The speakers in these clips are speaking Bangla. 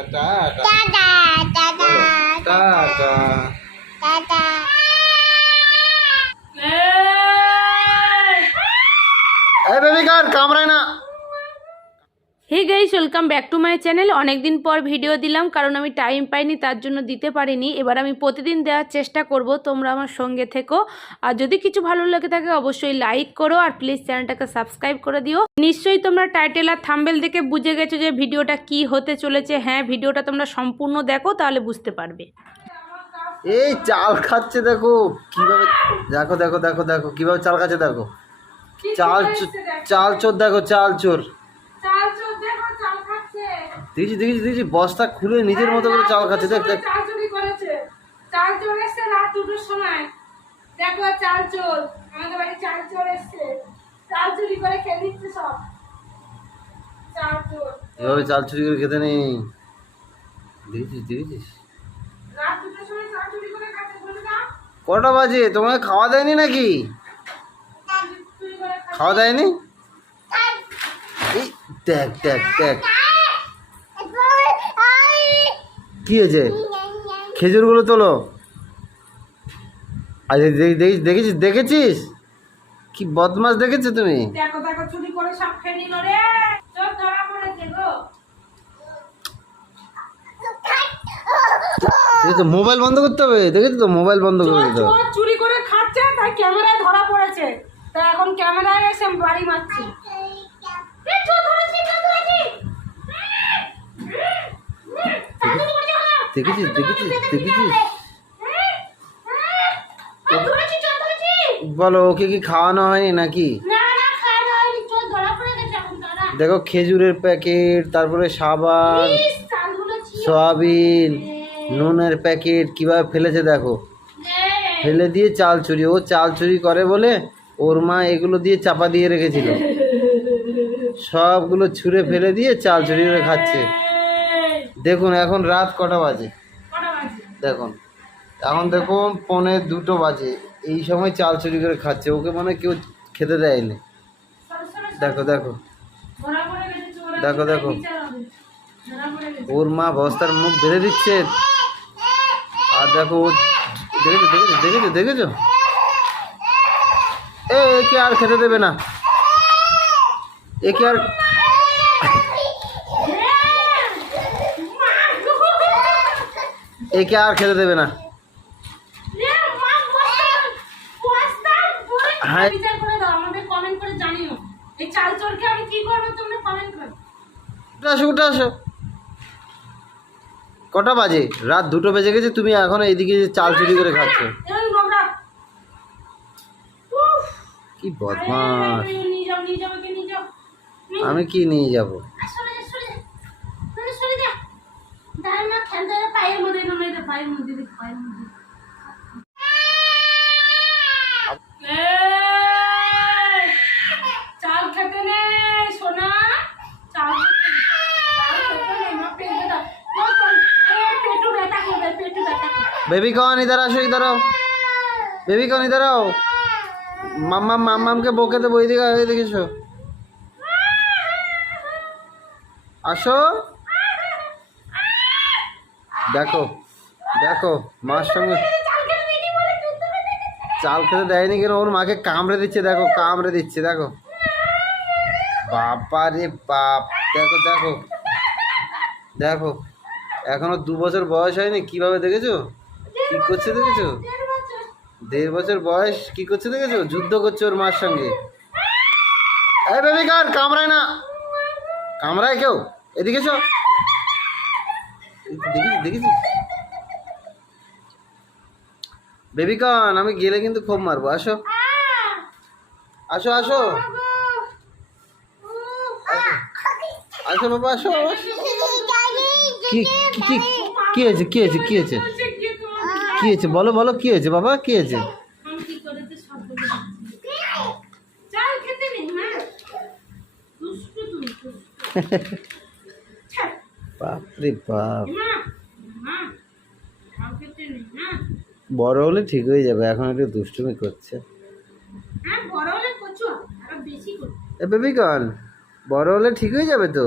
Tata tata tata tata. এই বেবি কার কামড়ায় না। Hey guys, welcome back to my channel. অনেকদিন পর ভিডিও দিলাম কারণ আমি টাইম পাইনি, তার জন্য দিতে পারিনি। এবার আমি প্রতিদিন দেওয়ার চেষ্টা করব, তোমরা আমার সঙ্গে থেকো। আর যদি কিছু ভালো লাগে থাকে অবশ্যই লাইক করো আর প্লিজ চ্যানেলটাকে সাবস্ক্রাইব করে দিও। নিশ্চয়ই তোমরা টাইটেল আর থাম্বনেল দেখে বুঝে গেছো যে ভিডিওটা কি হতে চলেছে। হ্যাঁ, ভিডিওটা তোমরা সম্পূর্ণ দেখো, তাহলে বুঝতে পারবে। এই চাল খাচ্ছে দেখো কিভাবে, দেখো দেখো দেখো দেখো কিভাবে চাল খাচ্ছে দেখো। চাল চোর দেখো, চাল চোর। দেখছি দেখছি দেখছি বস্তা খুলে নিজের মতো করে চাল খাচ্ছে। দেখ দেখ চাল চুরি করেছে, চাল চোর এসছে রাত 2টার সময়। দেখো চাল চোর, আমাদের বাড়ি চাল চোর এসছে, চাল চুরি করে খেয়ে নিচ্ছে সব। চাল চোর এভাবে চাল চুরি করে খেতে নেই। দেখেছিস দেখেছিস রাত 2টার সময় চাল চুরি করে খাচ্ছে। বলে দাও কটা বাজে? তোমাকে খাওয়া দেয়নি নাকি? চুরি করে খাচ্ছে। খাওয়া দেয়নি? এই দেখ দেখ দেখ কি হয়েছে? খেজুরগুলো তোলো। আচ্ছা দেখেছিস দেখেছিস কি বদমাস দেখেছো তুমি? দেখো দেখো চুরি করে সব খেয়ে নিল রে। চোর ধরা পড়েছে গো। দেখেছো মোবাইল বন্ধ করতে হবে। দেখেছো তো মোবাইল বন্ধ করে দিতে হবে। চোর চুরি করে খাচ্ছে, তাই ক্যামেরায় ধরা পড়েছে। তাই এখন ক্যামেরায় এসে বাড়ি মারছি। এই চোর ধরেছি, চোর ধরেছি। দেখেছিস দেখেছিস দেখেছিস বলো, ওকে কি খাওয়ানো হয়নি নাকি? দেখো খেজুরের প্যাকেট, তারপরে সাবান, সয়াবিন, নুনের প্যাকেট কিভাবে ফেলেছে দেখো। ফেলে দিয়ে চাল চুরি। ও চাল চুরি করে বলে ওর মা এগুলো দিয়ে চাপা দিয়ে রেখেছিল, সবগুলো ছুঁড়ে ফেলে দিয়ে চাল চুরি করে খাচ্ছে। দেখুন এখন রাত কটা বাজে দেখুন, এখন দেখুন 1:45 বাজে। এই সময় চাল চুরি করে খাচ্ছে। ওকে মনে হয় কেউ খেতে দেয়নি। দেখো দেখো দেখো দেখো ওর মা বস্তার মুখ বেঁধে দিচ্ছে। আর দেখো ও দেখেছো দেখেছো দেখেছো দেখেছো একে আর খেতে দেবে না। একে আর একে আর খেতে দেবে না। হ্যাঁ বিচার করে দাও, আমাদের কমেন্ট করে জানিও এই চাল চোরকে আমি কি করব, তোমরা কমেন্ট করো। উঠে আসো উঠে আসো। কটা বাজে? রাত 2টো বেজে গেছে, তুমি এখনো এইদিকে চাল চুরি করে খাচ্ছ। কি বদমাস। আমি কি নিয়ে যাব? চাল খেতে নেই সোনা, চাল পেটু ব্যথা করবে, পেটু ব্যথা করবে। बेबी कौन? इधर আসো इधर आओ। बेबी कौन? इधर आओ। মাম্মাম মাম্মামকে বকে দেবো। এইদিকে এইদিকে এসো, আসো। দেখো দেখো মার সঙ্গে চাল খেতে দেয়নি কেন? ওর মাকে কামড়ে দিচ্ছে দেখো, কামড়ে দিচ্ছে দেখো। বাবা রে বাপ, দেখো দেখো দেখো এখনো 2 বছর বয়স হয়নি, কিভাবে দেখেছো কি করছে দেখেছো? 1.5 বছর বয়স কি করছে দেখেছো? যুদ্ধ করছে ওর মার সঙ্গে। এই বেবি কার কামড়ায় না, কামড়ায় কেউ? এদিকে এসো। দেখেছিস দেখেছিস বেবি কন? আমি গেলে কিন্তু খুব মারবো। আসো আসো আসো আসো বাবা আসো। কি কি কি হয়েছে কি হয়েছে কি হয়েছে কি হয়েছে বলো বলো কি হয়েছে বাবা কি হয়েছে? বাপরে বাপ, বড় হলে ঠিক হয়ে যাবে, এখন একটু দুষ্টুমি করছে। এ বেবি কন, বড় হলে ঠিক হয়ে যাবে তো।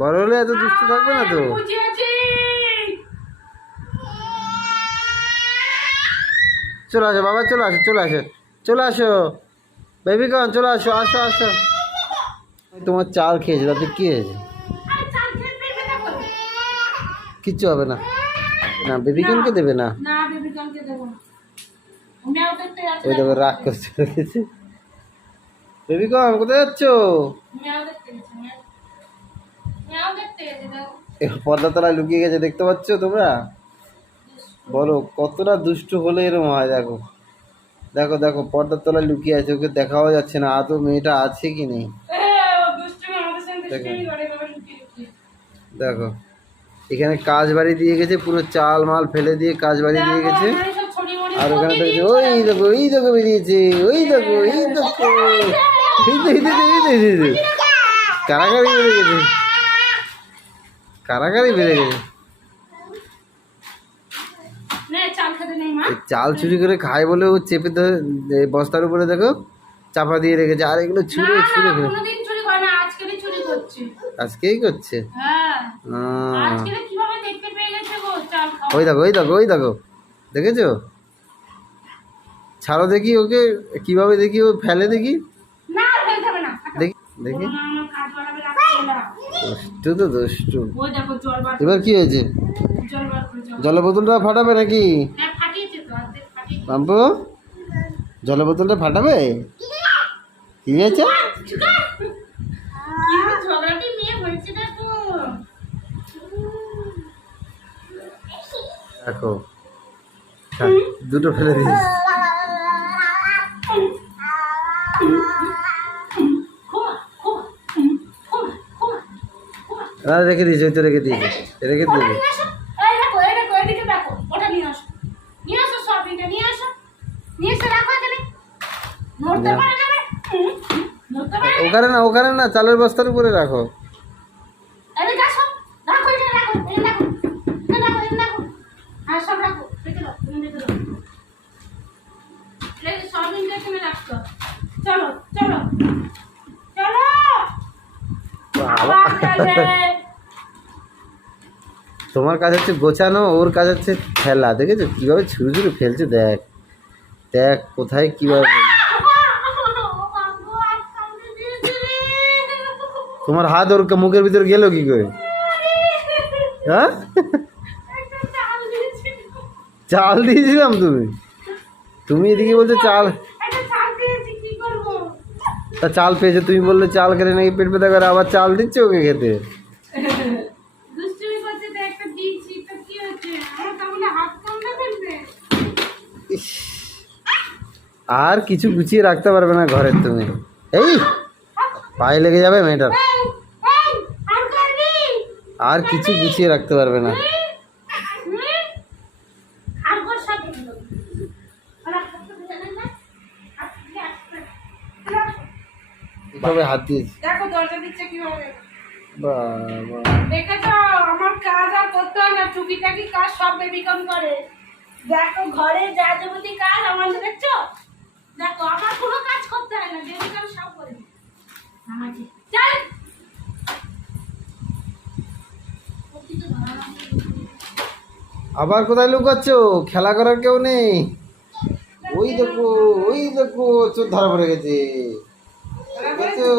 বড় হলে এত দুষ্ট থাকবে না তো। বুঝে আছি। চলে আসো বাবা, চলে আসো, চলে আসো, চলে আসো বেবিকন, চলে আসো, আসো আসো। তোমার চাল খেয়েছে, তাতে কি হয়েছে? আরে চাল খেয়ে পেট ব্যথা করবে। কিচ্ছু হবে না, না বেবিকনকে দেবে না। না বেবিকনকে দেবো না। মেয়াও দেখতে যাচ্ছে। ওই দেখো রাগ করে চলে গেছে। বেবিকন কোথায় যাচ্ছ? মেয়াও দেখতে গেছে। মেয়াও দেখতে গেছে দেখো। পর্দা তলায় লুকিয়ে গেছে, দেখতে পাচ্ছ তোমরা? বলো কতটা দুষ্টু হলে এরকম হয়। দেখো দেখো দেখো, পর্দার তলায় লুকিয়ে আছে, ওকে দেখাও যাচ্ছে না আদৌ মেয়েটা আছে কি নেই। দেখো এখানে কাজ বাড়ি দিয়ে গেছে, পুরো চাল মাল ফেলে দিয়ে কাজ বাড়ি দিয়ে গেছে। আর ওখানে দেখছো ওই দেখো, ওই দেখো বেরিয়েছে, ওই দেখো, এই দেখো, কারাগারি বেড়ে গেছে, কারাগারি বেড়ে গেছে। এই চাল চুরি করে খায় বলে ও চেপে ধরে বস্তার উপরে দেখো চাপা দিয়ে রেখেছে, আর এগুলো ছুঁড়ে ছুঁড়ে ফেলে। আজকেই করছে। ওই দেখো, ওই দেখো, ওই দেখো, দেখেছো? ছাড়ো দেখি ওকে, কিভাবে দেখি ও ফেলে, দেখি দেখি দেখি। দুষ্টু তো দুষ্টু। এবার কি হয়েছে? জলের বোতলটা ফাটাবে নাকি? পাম্পু জলের বোতলটা ফাটাবে? কি হয়েছে? দেখো দুটো ফেলে দিয়েছে। রেখে দিয়েছে, ওই তো রেখে দিয়েছে, রেখে দিয়েছে। ওখানে না, ওখানে না, চালের বস্তার উপরে রাখো। চলো চলো চলো। তোমার কাজ হচ্ছে গোছানো, ওর কাজ হচ্ছে ফেলা। দেখেছো কিভাবে ছুরি ছুরি ফেলছে? দেখ দেখ কোথায় কিভাবে ফেলছে। তোমার হাত ওর মুখের ভিতরে গেল কি করে? হ্যাঁ চাল দিয়েছিলাম, তুমি তুমি এদিকে বলছো চাল। তা চাল পেয়েছে, তুমি বললে চাল খেলে নাকি পেট ব্যথা করে, আবার চাল দিচ্ছে ওকে খেতে। আর কিছু গুছিয়ে রাখতে পারবে না ঘরের তুমি। এই পায়ে লেগে যাবে মেয়েটার, আর কিছু গুছিয়ে রাখতে পারবে না। কিভাবে হাত দিয়েছি দেখো, দরজা দিচ্ছে কিভাবে। বাবা দেখেছো আমার কাজ আর করতে হয় না, টুকিটাকি কাজ সব বেবিকন করে। দেখো ঘরে যা যাবতীয় কাজ আমার, দেখছো? দেখো আমার কোনো কাজ করতে হয় না, বেবিকন সব করে দিই। আমাকে চল। আবার কোথায় লুকাচ্ছ? খেলা করার কেউ নেই। ওই দেখো, ওই দেখো, চোর ধরা পড়ে গেছে। দেখেছো?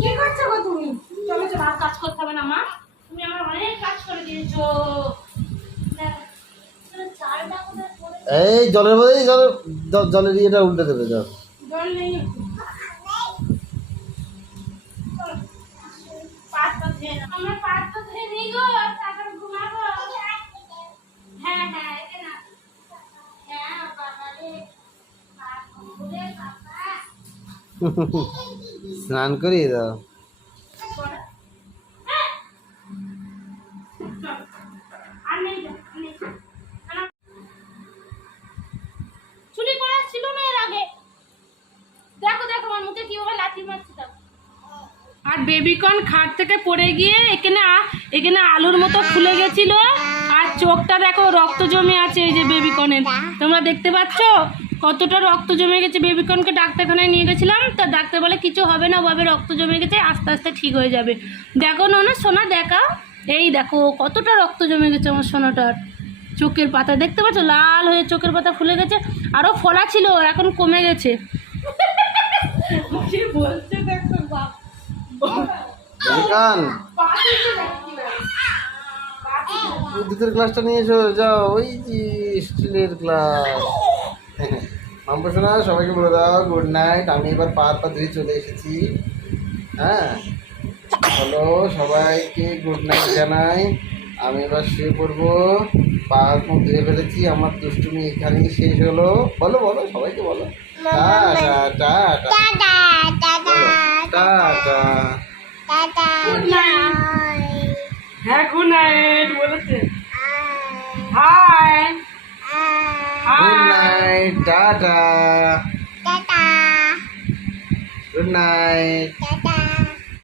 কি করছো গো তুমি? চলো চলো, আর কাজ করতে হবে না মা, তুমি আমার অনেক কাজ করে দিয়েছো। এই জলের মধ্যে জলের ইয়েটা উল্টে দেবে। জল জল নেই, আমার পাট তো ধুয়ে নেই গো, তারপরে ঘুমাবো। হ্যাঁ হ্যাঁ এখানে হ্যাঁ বাবা রে, পাট ঘুরে বাবা স্নান করিয়ে দাও। চুলি করা ছিল না এর আগে। দেখো দেখো আমার মুখে কিভাবে লাথি মারছে। আর বেবিকর্ন খাট থেকে পড়ে গিয়ে এখানে এখানে আলুর মতো ফুলে গেছিল, আর চোখটা দেখো রক্ত জমে আছে এই যে বেবিকর্নের, তোমরা দেখতে পাচ্ছ? কতটা রক্ত জমে গেছে। বেবিকর্নকে ডাক্তারখানায় নিয়ে গেছিলাম, তা ডাক্তার বলে কিছু হবে না, ওভাবে রক্ত জমে গেছে, আস্তে আস্তে ঠিক হয়ে যাবে। দেখো না সোনা, দেখা, এই দেখো কতটা রক্ত জমে গেছে আমার সোনাটার। চোখের পাতা দেখতে পাচ্ছ, লাল হয়ে চোখের পাতা ফুলে গেছে, আরও ফোলা ছিল, এখন কমে গেছে। বেবিকান, দুধের গ্লাসটা নিয়ে এসো, যাও, ওই যে স্টিলের গ্লাস। মাম্পু শোনা, সবাইকে বলে দাও গুড নাইট। আমি এবার পা ধুয়ে চলে এসেছি। হ্যাঁ, বলো সবাইকে গুড নাইট জানাই। আমি এবার শুয়ে পড়বো, পা মুখ ধুয়ে ফেলেছি, আমার দুষ্টুমি এখানেই শেষ হলো। বলো বলো, সবাইকে বলো টাটা টাটা টাটা। হ্যাঁ, গুড নাইট বলেছে। Hi, good night tata. Good night.